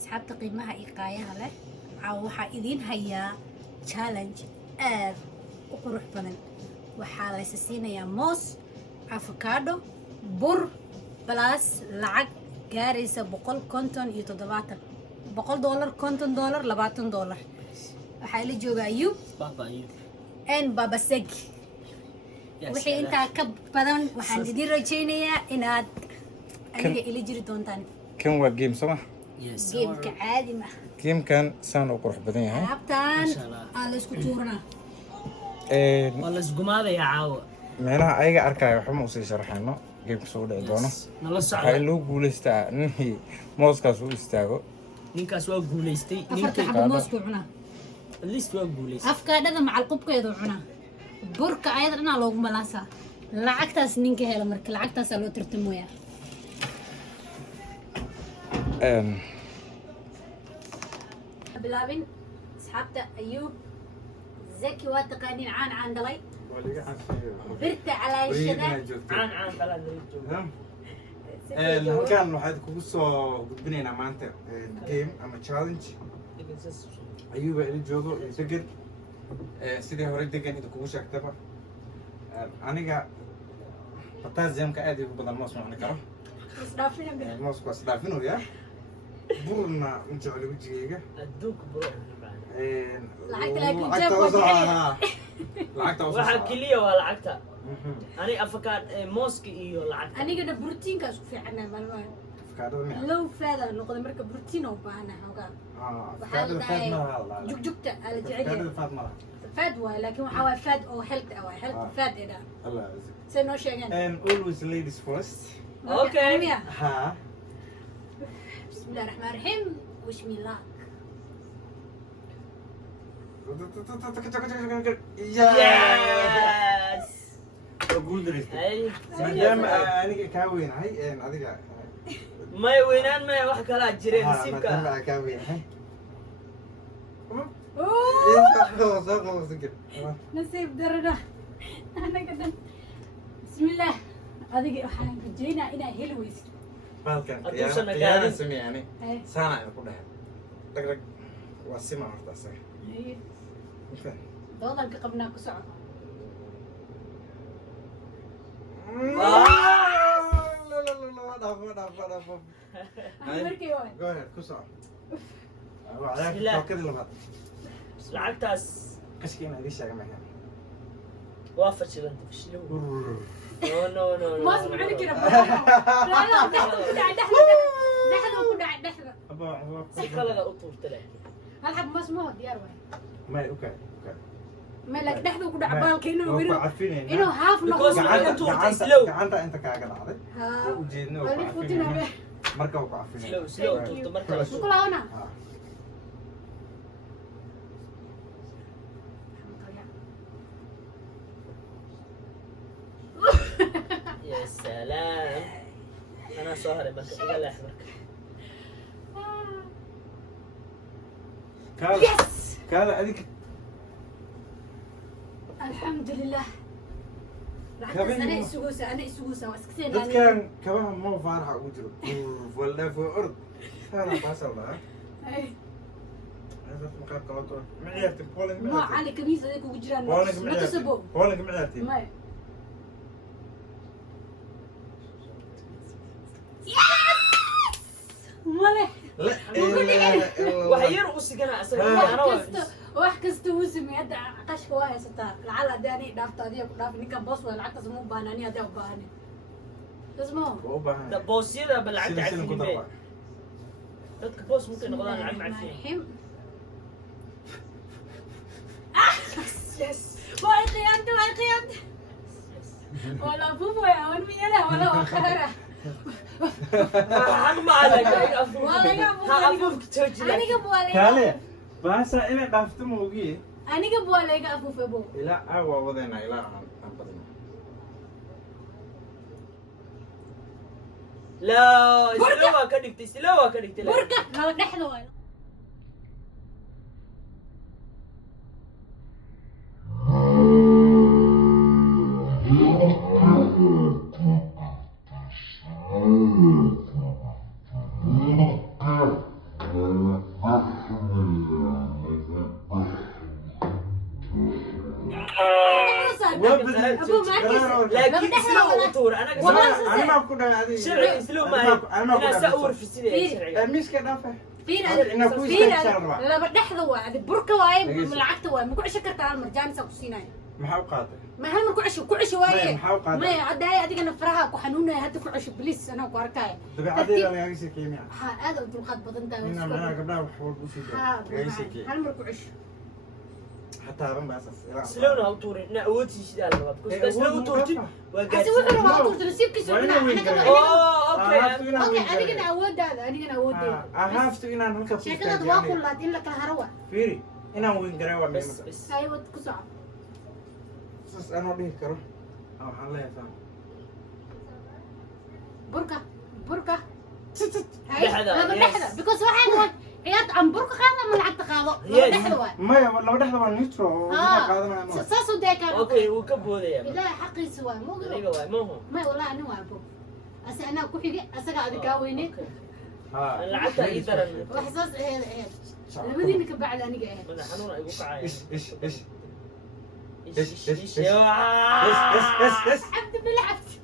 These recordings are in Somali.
asxaabta qiimaha iyo qaayaha leh waxaa idiin hayaa challenge aad u qurux badan. waxaa laysa siinayaa moos, avocado, bur plus lacag gaaraysa $157 $100 $20 waxaa ila jooga Ayub and Baba Segi. wixii intaa ka badan waxaan idin rajaynayaa inaad aniga ila jiri doontaan. kan waa game sama geemka caadi ma gamekan saan u qurux badan yahay alaabtaan aan la isku tuuranaa waa la isgumaadaya caawa meelaha ayaga arkaayo waxba ma usii sharaxayno geemka soo dhici doono. nala waxaa socda loo guulaystaa ninkii mooskaas u istaago. ninkaas waa guulaystay afarta xabo moosku cunaa, at least waa guulaystay afkaadhada macal qubkeedu cunaa, burka ayada dhanaa loogu malaasaa. lacagtaas ninka hela marka lacagtaasaa loo tartamoyaa. bilaabin asxaabta Ayub Zaki waa taqaaniin caan dhalay birta calaashada caan dhalan jooga halkan waxaad kugu soo gudbinaynaa maanta game ama challenge. Ayuba ila joogo iyo degan sidii hore degan inta kugu sheegtaba aniga potassiumka aad ugu badan moos ma cuni karo. moosku waa isdhaafinaya burna ma jeclo wejigayga. adduunka buro lacagta waxa kaliya waa lacagta ani afakaad mooska iyo lacagta anigana borotiinkaas ku fiicnaa maalmaha low fat aan noqday marka borotiin oo baahana xoogaa waxaa la dhahay jugjugta ala jecel fat waay laakiin waxaa waay fat oo health ah waay health fat ee dhaa say noo sheegeen and always ladies first. okay ha بسم الله الرحمن الرحيم وش مي لاك yes maadaama aniga kaa weynahay adiga may weynaan may wax kala jireen nasiibka maadaama kaa weynahay نسيب درجة أنا كده بسم الله هذه waxaan rajaynaa inaa heli weysid balkan Hadduu sana qiyaana gaarin. sameeyani saana ay ku dhahay dag waa sima horta asaga doodan ka qabnaa ku soco markii waa go ahead ku soco waa tookadii labaad lacagtaas qashkiina idin sheega maxay waa fashilanta fashilo no maas macni kira dhexda ku dhacay dhexda si kalada u tuurta leh hal xab maas ma diyaar waay may okay ma lag dhexda ku dhac baalka inuu waa ku inuu cafinayna inuu haaf Because noqdo gacanta tuurtay slow. gacanta inta kaaga dhacday oo ujeedna waa ku cafinayna marka waa ku cafinayna slow tuurta marka la ku laana يا سلام انا سهري بس iga leex marka kaada kaada adiga الحمد لله كمان أنا ما- إسوسة واسكتين dadkan kabaha ma faaraxa ugu jiro wala fo ord sana basal ba هذا مقاب كوتو معيرتي بولينج ما على كميس هذيك وجيران بولينج ما معيرتي تسبوا بولينج معيرتي ما ماله لا wax yar u sigana asaga wax kasta uu sameeyay hadda qashka waa haysataa lacala hadii ani dhaafto adiga ku dhaaf ninka boos waa lacagtaas ma u baahnaani hadii u baahani tasmo da boosyada bal lacagta cafimay dadka boos mumkin noqdaan lacag macfiin yes واي قيامتي ولا بوبو يا ون ميلا ولا وخيره حق ما عليك والله يا أبو ها ابوك توجي انا قبوا عليك كالي باسا إنا دافت موجي انا قبوا عليك ابو فبو إلى أوا وضعنا إلى عن بدنا لا سلوى كدقتي بركه ما دحلو laakiin isla uu tuur anaga أنا ما كنا هذه sharci isla ma ina sa uur fisidee sharciga مش كده فه fiir إنه كويس fiir تشرب laba dhexda waa adi burka waaye lacagta waa ma ku cesho kartaa hal mar jaanis ku siinaya محاو قاطع ma hal mar ku cesho waaye محاو قاطع maya haddaay adigana faraha ku xanuunaya hadda ku cesho bliis anaa ku arkaya تبي عادي ولا يعيش كيمياء waxaa aad u dulqaad badan إنه tahay أنا قبلها وحول بوشي يعيش كي hal mar ku cesho حتى هذا ما أساس islawna ha u tuurin ina awoodtii sidaa la rabaa because isla u tuurtid waa hasi wuxuu rabaa gaadsiin tuurta nasiibkiisa Waa cunaa inuu anaga oh okay okay adigana awooddaada anigana awooddeeda I have to إن أنا هلك sheekadaad waa kullaad in la kala haro waa فيري إن أنا وين قريبا من bas مثلا bas aywad ku soco بس أنا أوديه كرو أو حلا يا فهم burka Dhexda, laba yes. dhexda because waxaan waa ciyaarta aan burka qaado ama lacagta qaado laba Yes. dhexda waa ما يا لو ده هذا نيترو ما قادنا أنا saasuu dee kaa okay wuu ka boodaya ilaahay xaqiisa waa ma ogolo aniga waay maahu may wallahi ani waa bur ase anaa ku xige asaga adi kaa weyne lacagta ii daran wax saas aheed aheed labadiina ka bacda aniga aheed madax xanuun ay igu kacaya إيش cabdi bila cabdi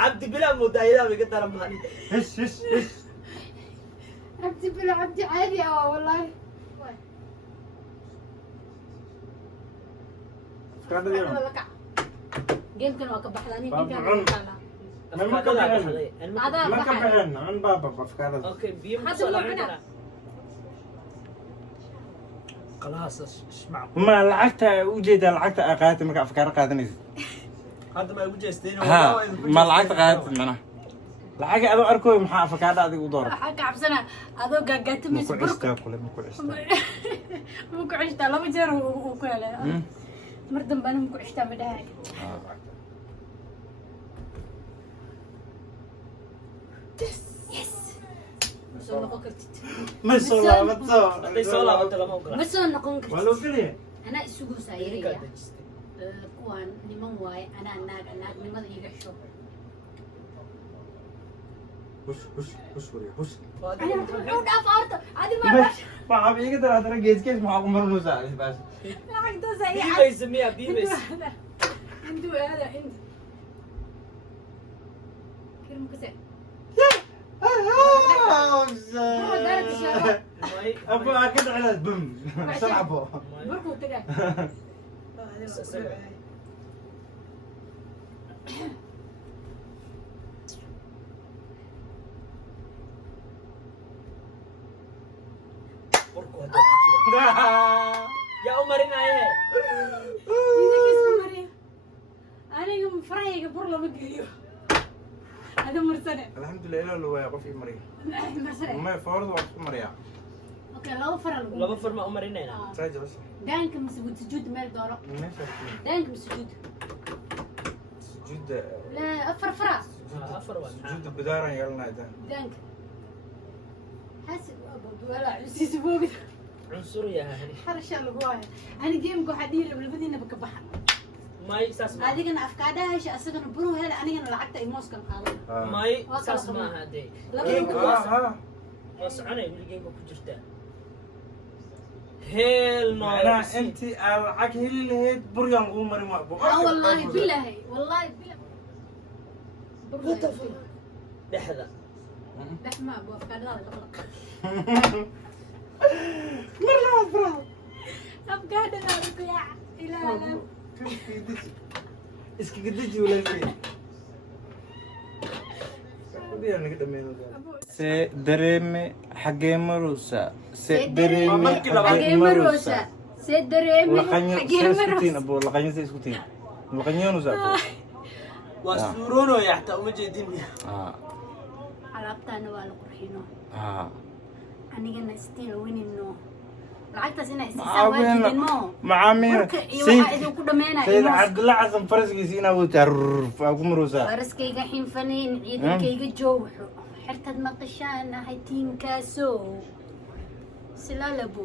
cabdi bilaa moodaayadaaba iga daran maani cabdi bila cabdi caadi ah waa wallahi جيمكن وكبحلاني ما كبحنا عن بابا بفكار اوكي بيم خلاص اسمع ما لعقتها وجد لعقتها قاعدة ما أفكار قاعدة هذا ما يوجد ستين ها ما لعقت قاعدة منها لعقت أنا أركوي محا أفكار هذه ودور حق عبسنا هذا قاعد تمس برك مو عشتا لما جرى وكله مردم بنا مو عشتا بداك ما صلا ما مسون نقول ولو كليه أنا السوق سايرية كوان نمان واي أنا ناق نماذا يقشوا وش أنا مو دافعت هذه ما ما عم يقدر هذا جيز كيف ما عمر موسى بس لا عندو زي بيبي يسميها بيبس عنده هذا عنده كريم كسر أبو أكيد على بم صعبه بركو تجاه يا عمرنا ايه أنا يوم فرعي قبر له مقريو هذا مرسنة الحمد لله لو يقف في مريم مرسنة ما فرض وقت مريم أوكي لو فرع لا بفر ما عمرنا هنا ساجي بس دانك مسجود سجود مال دورة دانك مسجود سجود لا أفر فرع افر سجود بدارا يلا دانك حاسب ولا عسيس فوق عنصرية هذه حرشة لقواها أنا جيم قو حدير بالبدينا بكبحة ماي ساس هذه كنا أفكارها إيش أصلا برو هلا أنا كنا لعبت إيموس كم قاضي ماي ساس ما هذه لما ها بس أنا يقول جيم كوجرتا هيل ما أنا أنت العك هي اللي هي بريان عمري ما والله بالله والله بالله لحظة لحمة أبو أفكارها مرة برا أفكارها يا إلى اسكي قديجي ولا شيء se dereme hage marusa se dereme hage marusa se dereme hage marusa abo laqanyo se iskutiin laqanyo nusa abo wasurono yaxta uma jeedin alaabtaana waa la qurxino ha anigana still winino lacagtaas inay siisaan waajibin mo macaamiil idin ku dhameynaa sayid cabdulla xasan faraskiisa inaa wata ku marusa faraskayga xinfanayn ciidankayga jooxo xirtad maqashaan ahay tiinkaaso silaalabo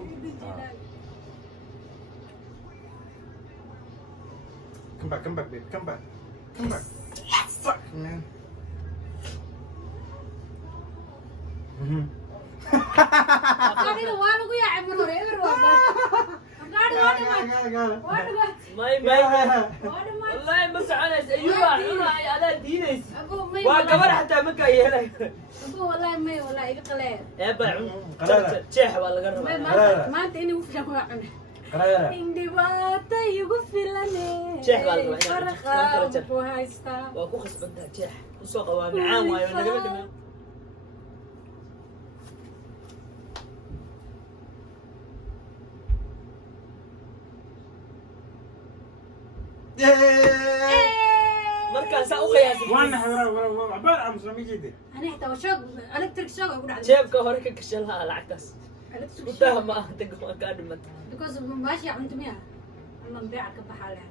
come back babe come back yes fuck man أنا وانا قوي عمر هوري إبر وابا أنا ماي والله ما سعناس ايوه انا انا دينيس وكبر حتى ما كاين والله ما والله يقلع يا باع شيح ولا قرب ما انت اني وفي واعنا عندي باتا يقفل لنا شيح ولا فرخه وهايستا واكو خصبتها شيح وسوق وان عام واي ولا قبل مركز أخويا وانا عبارة عن مسلمي جدا أنا حتى وشوق إلكتريك شوق أقول على شيبك هوريك كشلها العكس قلتها ما تقوم أكاديمت because ماشي عند مياه أما نبيعك بحالها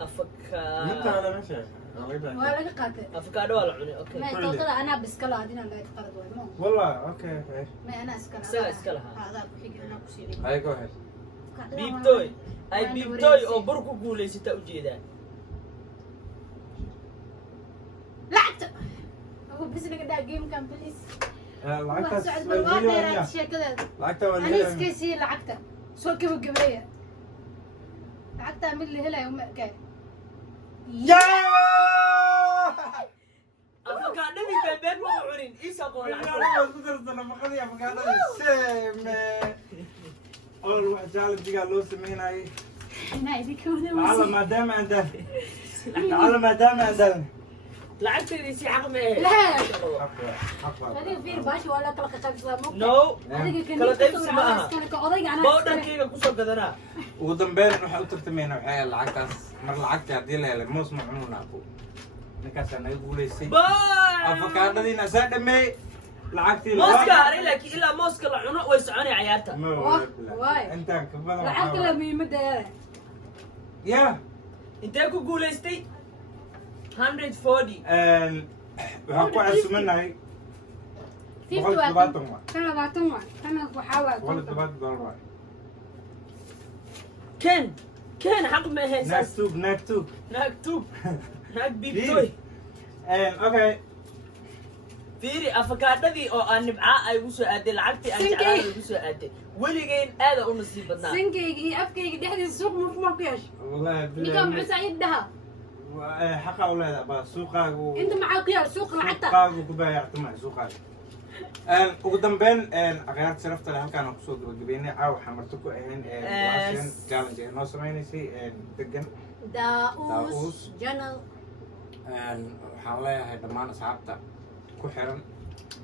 متى على ماشي ولا قاتل أفكار ولا عني أوكي ما يطلع أنا بسكلا هذين لا يتقلد ولا مو والله اوكي ما أنا أسكلا اسكلها هذا بحكي أنا بسيري هاي جو هيد بيبتوي أي بيبتوي أو بركو قولي ستأوجيدا لعت هو بس نقدر جيم كان بليز لعقتها سعد بالوالد شيء كذا لعقتها أنا ولا سكيسي لعقتها سو كيف القبلية لعقتها من اللي هلا يوم كاي يا أفكار نبي بين موعورين إيش أقول أول واحد جالس دي قال له سميناي هنا يديك ولا على ما دام عندنا على ما دام عندنا لعبت لي شيء عقمه لا حقا هذه في باشا ولا كلا خمسة مو نو هذه كلا قيمسي معها كان كأضيق أنا بودن كيغا كوسو قدنا ودنبين waxay u tartameen waxay lacagtaas mar lacagta hadii la helay moos ma cununa aqo ninkaas ay guuleysay afakaadadiina saa dhamay lacagtii موسكا هاري لك إلا موسكا لعنو ويسعوني عيارتا واي انت كبدا لعبت له ميمدة يا انت كو قوليستي 140 waxaan ku casuumanahay كان باتوما كان بحاول كان حق ما هي ناكتوب ناك بيبتوي اوكي فيري افكاددي oo aan nibca ay ugu soo aaday lacagtii aan jeclaan ugu soo aaday weligeyn aad u nasiib badnaa sinkeygi afkeygi dhexdiisa suuq ma ku yeesh wallahi ninka muxuu saayiddaha حقا ولا بقى سوقاغو انت معك قيال سوق لعبته سوقاغو كبايع تمع سوقاغو ugu dambeyn aqyaarta sharafta leh halkaan aan kusoo gabagabeynay caawa xamarto ku ahayn waashan challenge ee noo sameynaysay degan daa'uus janal waxaan leeyahay dhammaan asxaabta ku xiran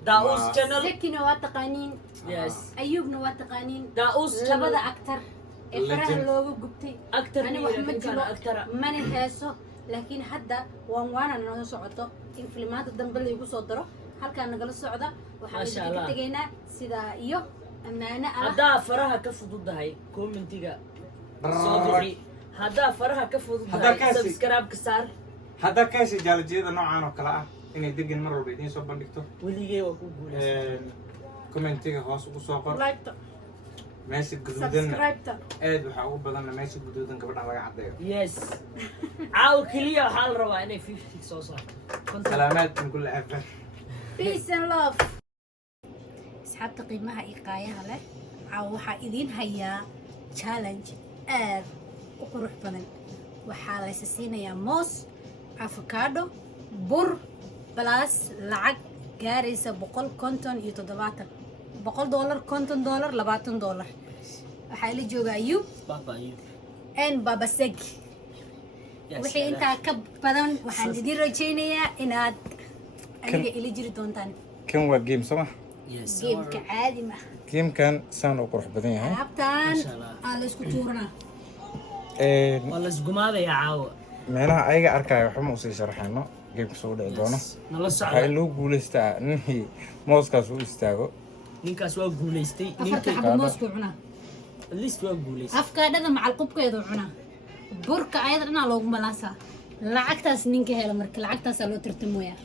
daa'uus janal sakina waa taqaaniin yes ayuubna waa taqaaniin daa'uus labada actor ee faraha looga gubtay actor ani wax ma jiro mana heeso laakiin hadda waan waana noo socoto in filmaanta dambe lagu soo daro halkaan nagala socda waxaan ka tegaynaa sidaa iyo ammaano ah haddaa faraha ka fududahay commentiga soo bixi haddaa faraha ka fududahay subscribe ka saar haddaa ka heshay jaalajiyada noocaan oo kale ah inay degan mar walba idiin soo bandhigto weligay waa ku guulaysan commentiga hoos ugu soo qor meesha guduudanna aad waxaa ugu badanna meesha guduudan gabadha laga caddeeyo yes caaw keliya waxaa la rabaa inay 50 soo saarto salaamaad min kulli afan peace and love asxaabta qiimaha iyo qaayaha leh caaw waxaa idiin hayaa challenge aad u qurux badan waxaa laysa siinayaa moos avocado bur plus lacag gaaraysa $157 $100 $50 $20 waxaa ila jooga ayuub and baba seg wixii intaa ka badan waxaan idin rajaynayaa inaad aniga ila jiri doontaan kan waa game sama geemka caadi ma geemkan saan u qurux badan yahay abtaan aan la isku tuurnaa waa la isgumaadayaa caawa meelaha ayaga arkaayo waxba ma usii sharaxayno geemka soo dhici doono waxaa loo guulaystaa ninkii mooskaas u istaago ninkaas waa guulaystay afarta xabo moosku cunaa at least waa guulaystay afkaadhada macal qubkeedu cunaa burka ayada dhanaa loogu malaasaa lacagtaas ninka hela marka lacagtaasaa loo tartamoyaa